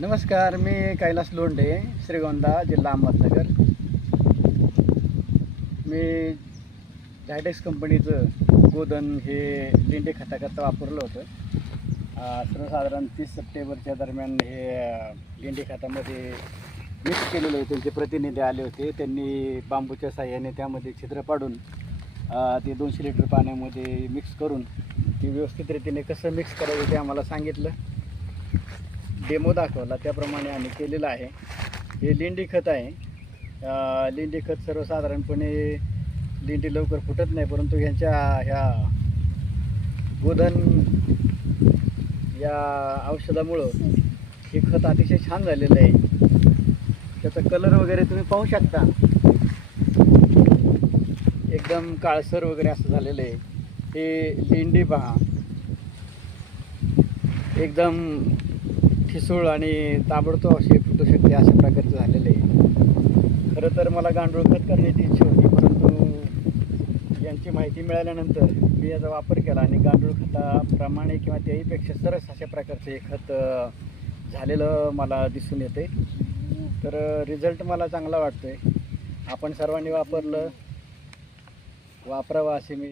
नमस्कार, मी कैलास लोंढे, श्रीगोंदा, जिल्हा अहमदनगर. मी झायडेक्स कंपनीचं गोधन हे लेंडी खताकरता वापरलं होतं. सर्वसाधारण 30 सप्टेंबरच्या दरम्यान हे लेंडी खतामध्ये मिक्स केलेलं होतं. त्यांचे प्रतिनिधी आले होते. त्यांनी बांबूच्या साह्याने त्यामध्ये छिद्र पाडून ते 200 लिटर पाण्यामध्ये मिक्स करून ते व्यवस्थित रीतीने कसं मिक्स करायचं ते आम्हाला सांगितलं. डेमो दाखवला, त्याप्रमाणे आम्ही केलेलं आहे. हे लेंडी खत आहे. लेंडी खत सर्वसाधारणपणे लेंडी लवकर फुटत नाही, परंतु ह्यांच्या ह्या गोधन या औषधामुळं हे खत अतिशय छान झालेलं आहे. त्याचा कलर वगैरे तुम्ही पाहू शकता, एकदम काळसर वगैरे असं झालेलं आहे. हे लेंडी पहा, एकदम ठिसूळ आणि ताबडतोब असे फुटू शकते अशा प्रकारचं झालेलं आहे. खरं तर मला गांडूळ खत करण्याची इच्छा होती, परंतु यांची माहिती मिळाल्यानंतर मी याचा वापर केला आणि गांडूळ खताप्रमाणे किंवा त्याहीपेक्षा सरस अशा प्रकारचं हे खत झालेलं मला दिसून येते. तर रिझल्ट मला चांगला वाटतो आहे. आपण सर्वांनी वापरावं असे मी